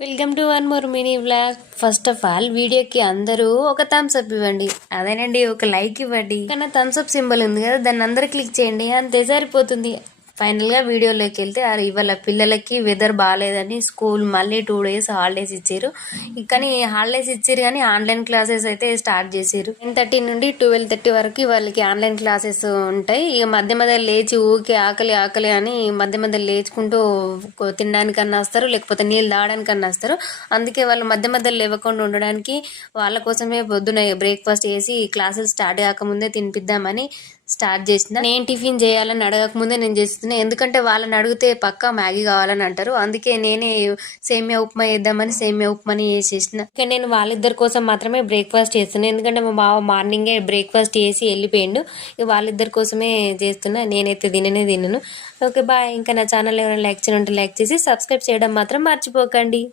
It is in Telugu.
Welcome to one more mini vlog. First of all వీడియోకి అందరూ ఒక థమ్స్ అప్ ఇవ్వండి. అదేనండి ఒక లైక్ ఇవ్వండి. కానీ థమ్స్ అప్ సింబల్ ఉంది కదా దాన్ని అందరు క్లిక్ చేయండి. అంతే సరిపోతుంది. ఫైనల్గా వీడియోలోకి వెళ్తే ఇవాళ పిల్లలకి వెదర్ బాగాలేదని స్కూల్ మళ్ళీ టూ డేస్ హాలిడేస్ ఇచ్చారు. కానీ హాలిడేస్ ఇచ్చారు కానీ ఆన్లైన్ క్లాసెస్ అయితే స్టార్ట్ చేసారు టెన్ థర్టీ నుండి ట్వెల్వ్ థర్టీ వరకు వాళ్ళకి ఆన్లైన్ క్లాసెస్ ఉంటాయి. ఇక మధ్య మధ్య లేచి ఊకే ఆకలి ఆకలి అని మధ్య మధ్య లేచుకుంటూ తినడానికన్నా వస్తారు. లేకపోతే నీళ్ళు తాగడానికన్నా వస్తారు. అందుకే వాళ్ళు మధ్య మధ్య లేవకుండా ఉండడానికి వాళ్ళ కోసమే పొద్దున బ్రేక్ఫాస్ట్ చేసి క్లాసులు స్టార్ట్ కాకముందే తినిపిద్దామని స్టార్ట్ చేసిన నేను టిఫిన్ చేయాలని అడగక ముందే నేను చేస్తున్నా. ఎందుకంటే వాళ్ళని అడిగితే పక్కా మ్యాగీ కావాలని అంటారు. అందుకే నేనే సేమియా ఉప్మా చేద్దామని సేమియా ఉప్మాని చేసేసిన. ఇక నేను వాళ్ళిద్దరి కోసం మాత్రమే బ్రేక్ఫాస్ట్ చేస్తున్నా. ఎందుకంటే మా బావ మార్నింగే బ్రేక్ఫాస్ట్ చేసి వెళ్ళిపోయిండు. ఇక వాళ్ళిద్దరి కోసమే చేస్తున్నా. నేనైతే తిననే తినను. Okay bye. ఇంకా నా ఛానల్ ఎవరైనా లైక్ చేయడం లైక్ చేసి సబ్స్క్రైబ్ చేయడం మాత్రం మర్చిపోకండి.